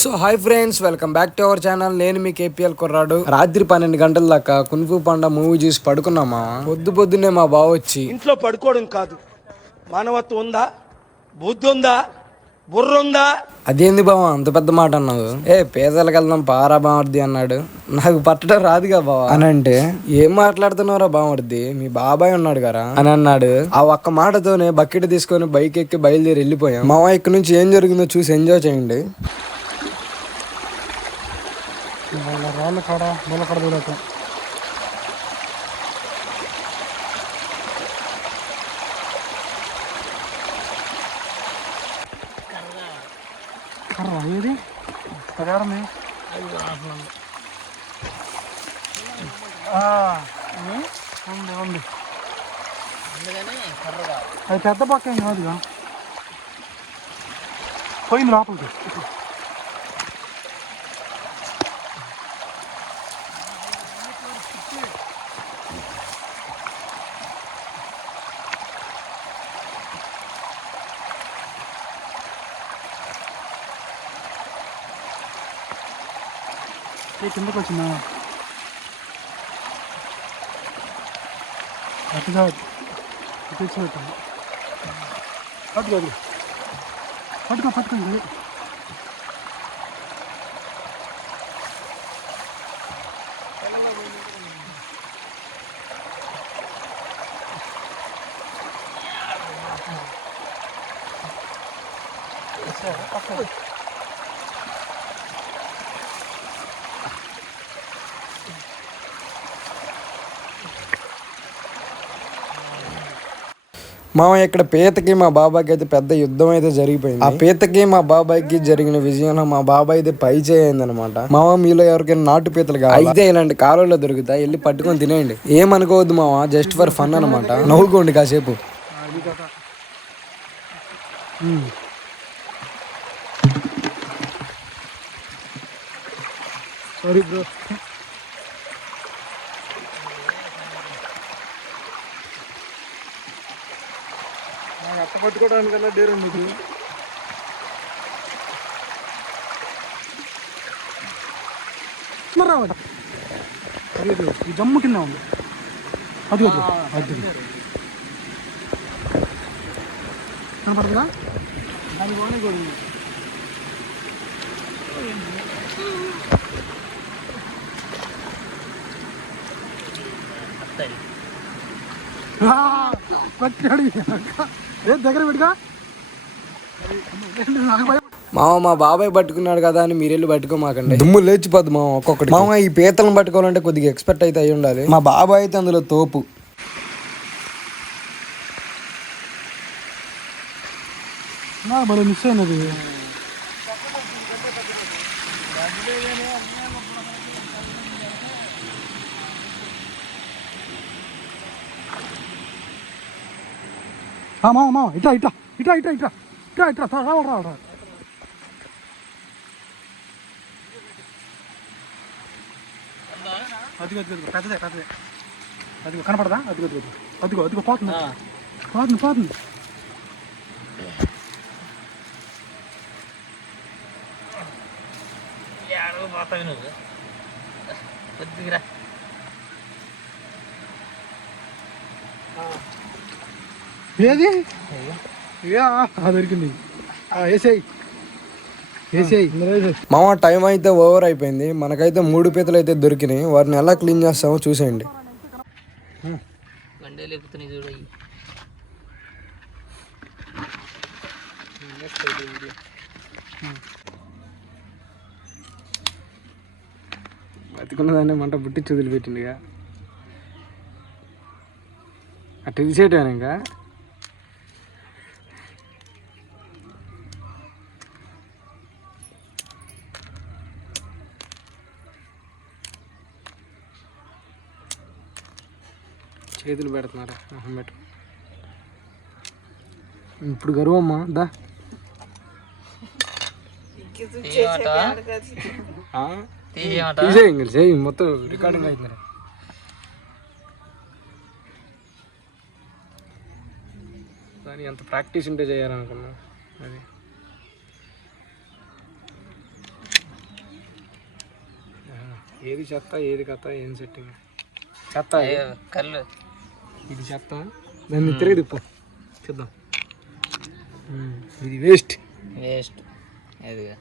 So hi friends, welcome back to our channel. నేను మీ KPL కుర్రాడు. రాత్రి 12 గంటల దాకా కున్ఫు పాండా మూవీ చూసి పడుకున్నామా. పొద్దున్నే మా బావ వచ్చి ఇంట్లో పడుకోవడం కాదు, మానవత్వం ఉందా, బుద్ధి ఉందా, బుర్ర ఉందా? అదేంది బావ అంత పెద్ద మాట అన్నావు? పేదలకు వెళ్దాం పారా బామర్ది అన్నాడు. నాకు పట్టడం రాదుగా బావ అని అంటే, ఏం మాట్లాడుతున్నారా బామర్ది, మీ బాబాయ్ ఉన్నాడు కదా అని అన్నాడు. ఆ ఒక్క మాటతోనే బకెట్ తీసుకొని బైక్ ఎక్కి బయలుదేరి వెళ్ళిపోయాం. మావ ఇక్కడ నుంచి ఏం జరిగిందో చూసి ఎంజాయ్ చేయండి. రాళ్ళ కాడ మూల కాడ దూరక కర్ర ఏది ప్రకారమే ఉంది ఉంది. అది పెద్ద పక్క ఏం కాదుగా, పోయింది లోపలికి. కిందకి వచ్చిందా అటు కాదు, ఇటు వచ్చి పెట్టాను. అటు కాదు, పట్టుకోండి. మామ ఇక్కడ పీతకి మా బాబాయ్కి అయితే పెద్ద యుద్ధం అయితే జరిగిపోయింది. ఆ పీతకి మా బాబాయ్కి జరిగిన విజయంలో మా బాబాయ్ అయితే పై చేయింది అనమాట. మామ మీలో ఎవరికైనా నాటు పీతలు కావాలి అయితే ఇలాంటి కాలువలో దొరుకుతాయి, వెళ్ళి పట్టుకొని తినేయండి. ఏమనుకోవద్దు మామ, జస్ట్ ఫర్ ఫన్ అనమాట. నవ్వుకోండి కాసేపు. సారీ బ్రో, అట్ట పట్టుకోవడానికన్నా డేర్ ఉంది. రావట అది ఈ జమ్ము కింద ఉంది. అది అది కనపడదుగా, దాని పోనీ కూడా పట్టాడు. దగ్గర పెట్టుగా. మామ మా బాబాయ్ పట్టుకున్నాడు కదా అని మీరెళ్ళి పట్టుకోమాకండి, దుమ్ము లేచిపోద్దు మామ ఒక్కొక్కటి. మామ ఈ పీతలను పట్టుకోవాలంటే కొద్దిగా ఎక్స్పర్ట్ అయితే అయి ఉండాలి. మా బాబాయ్ అయితే అందులో తోపు. మరి మిస్ అయినది. మామ ఇట్లా ఇట్లా ఇట్లా ఇట్లా ఇట్లా ఇట్లా ఇట్లా రావడం. అదిగో పెద్దదే అదిగో కనపడదా? అదిగో పోతుంది. ఏది దొరికింది. మామ టైం అయితే ఓవర్ అయిపోయింది. మనకైతే 3 పీతలు అయితే దొరికినాయి. వాటిని ఎలా క్లీన్ చేస్తామో చూసేయండి. బతుకున్నదాన్ని మంట పుట్టి వదిలిపెట్టిందిగా, అటు తెలిసేటాను ఇంకా. చేతులు పెడుతున్నారు మొహం పెట్టు. ఇప్పుడు గర్వమ్మా దా తీసేయి మొత్తం రికార్డింగ్ అవుతుంది. దాని ఎంత ప్రాక్టీస్ ఉంటే చేయాలనుకున్నా అది. ఏది చెత్త ఏది కథ ఏం సెట్టింగ్ చెత్త కళ్ళు ఇది చెత్త దాన్ని తిరిగి తిప్పు చూద్దాం ఇది వేస్ట్ వేస్ట్ ఎదిగా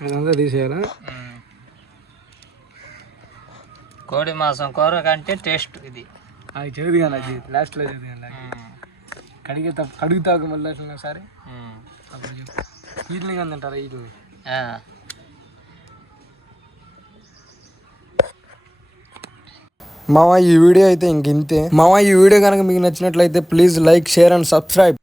అదంతా తీసేయాలా కోడి మాంసం కూర కంటే టేస్ట్ ఇది అది చదివి కానీ అది లాస్ట్లో చదివి కానీ కడుగుతాకు మళ్ళీ అట్లా సరే అప్పుడు చెప్పు వీటిని కానీ తింటారా వీటిని మామ ఈ వీడియో అయితే ఇంతే మామ ఈ వీడియో కనుక మీకు నచ్చినట్లయితే please like share and subscribe